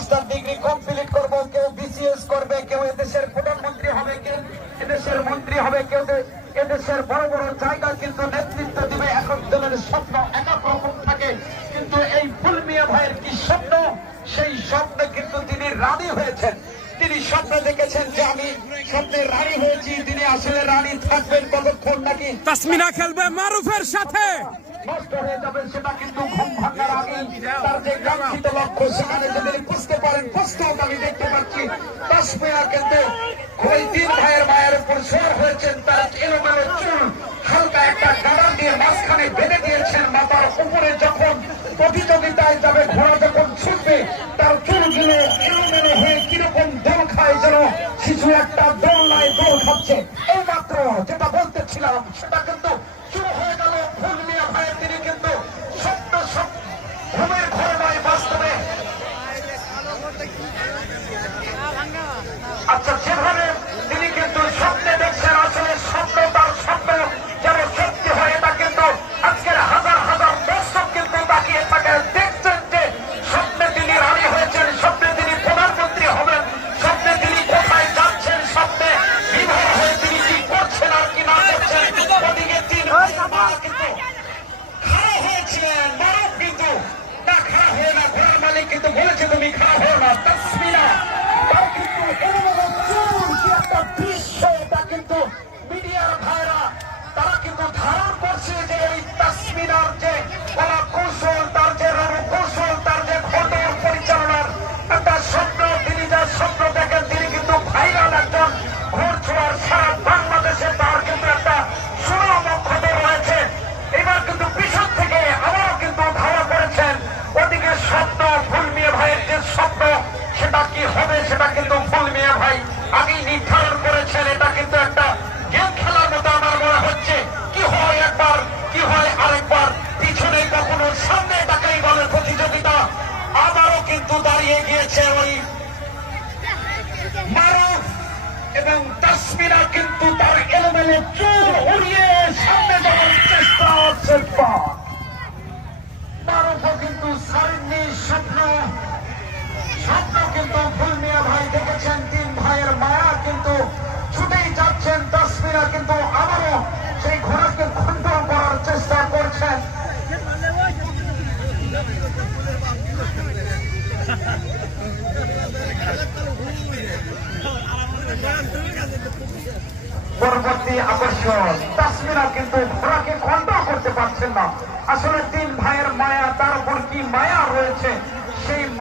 Master degree complete করবো, কেউ BCS করবে, কেউ এদেশের প্রধানমন্ত্রী হবে, কেউ এদেশের মন্ত্রী হবে, কেউ এদেশের বড় বড় জায়গা কিন্তু নেতৃত্ব দিবে। এক একজনের স্বপ্ন এক এক রকম থাকে, কিন্তু এই ফুল মিয়া ভাইয়ের কি স্বপ্ন, সেই স্বপ্নে কিন্তু তিনি রানী হয়েছেন। তিনি স্বপ্ন দেখেছেন যে আমি স্বপ্নের রানী হয়েছি, তিনি আসলে রানী থাকবেন কতক্ষণ নাকি তাসমিনা খেলবে মারুফের সাথে, নষ্ট হয়ে যাবে সেটা কিন্তু ঘুম ভাঙার আগে তার যে কাঙ্ক্ষিত লক্ষ্য সেখানে যদি বুঝতে পারেন, প্রস্তুত আমি দেখতে পাচ্ছি তাসমিনা কিন্তু ওই তিন ভাইয়ের মায়ের উপর সর হয়েছেন। তার এলোমেলো চুল হালকা একটা গাড়ার দিয়ে মাঝখানে বেঁধে দিয়েছেন মাথার উপরে। যখন প্রতিযোগিতায় যাবে, ঘোড়া যখন ছুটবে, তার চুলগুলো এলোমেলো হয়ে কিরকম দোল খায়, যেন শিশু একটা দোলনায় দোল খাচ্ছে। এই মাত্র যেটা বলতেছিলাম সেটা কিন্তু শুরু হয়ে গেল ফুল মিয়া ভাইয়ের। তিনি কিন্তু সত্য ঘুমের ঘরে নয়, বাস্তবে আচ্ছা যেভাবে তিনি কিন্তু স্বপ্নে দেখছেন, আসলে স্বপ্ন তার স্বপ্ন যেন সত্যি হয়, এটা কিন্তু আজকের হাজার হাজার দর্শক কিন্তু তাকিয়ে থাকে, দেখছেন যে স্বপ্নে তিনি রানী হয়েছেন, স্বপ্নে তিনি প্রধানমন্ত্রী হবেন, স্বপ্নে তিনি কোথায় যাচ্ছেন, স্বপ্নে বিবাহ হয়ে তিনি কি করছেন আর কি না করছেন। ওদিকে তিন কিন্তু খারাপ হয়েছিলেন, মারুফ কিন্তু না খারাপ হয়ে না, ঘোড়ার মালিক কিন্তু বলেছে তুমি খারাপ হো না। তাসমিনা তার কিন্তু এরকম চুল কি একটা দৃশ্য, এটা কিন্তু মিডিয়ার ভাইরা তারা কিন্তু ধারণ করছে যে এই তাসমিনার যে কলা কৌশল, তার যে রণকৌশল, তার যে ঘটনার পরিচালনার একটা স্বপ্ন, তিনি যা স্বপ্ন দেখেন, তিনি কিন্তু ভাইরাল একজন ঘোড়ছোড়ার। সারা বাংলাদেশে তার কিন্তু একটা সুনাম অক্ষত রয়েছে। এবার কিন্তু পিছন থেকে আবারও কিন্তু ধারা করেছেন। ওদিকে স্বপ্ন ফুল মিয়া ভাইয়ের যে স্বপ্ন, সেটা কি হবে সেটা কিন্তু ফুল মিয়া ভাই আগেই নির্ধারণ করেছেন। এটা কিন্তু একটা গেম খেলার মতো আমার মনে হচ্ছে। কি হয় একবার, কি হয় আরেকবার, পিছনে কখনো সামনে, এটাকেই বলে প্রতিযোগিতা। আবারও কিন্তু দাঁড়িয়ে গিয়েছে ওই মারুফ এবং তাসমিনা কিন্তু তার এলোমেলো চুল উড়িয়ে সামনে যাওয়ার চেষ্টা হচ্ছে। মারুফও কিন্তু সারেননি, স্বপ্ন কিন্তু ফুল মিয়া ভাই দেখেছেন। তিন ভাইয়ের মায়া কিন্তু ছুটেই যাচ্ছেন। তাসমিনা কিন্তু আবারও সেই ঘোড়াকে খণ্ডন করার চেষ্টা করছেন। পরবর্তী আকর্ষণ, তাসমিনা কিন্তু ঘোড়াকে খণ্ডন করতে পারছেন না। আসলে তিন ভাইয়ের মায়া, তার উপর কি মায়া রয়েছে সেই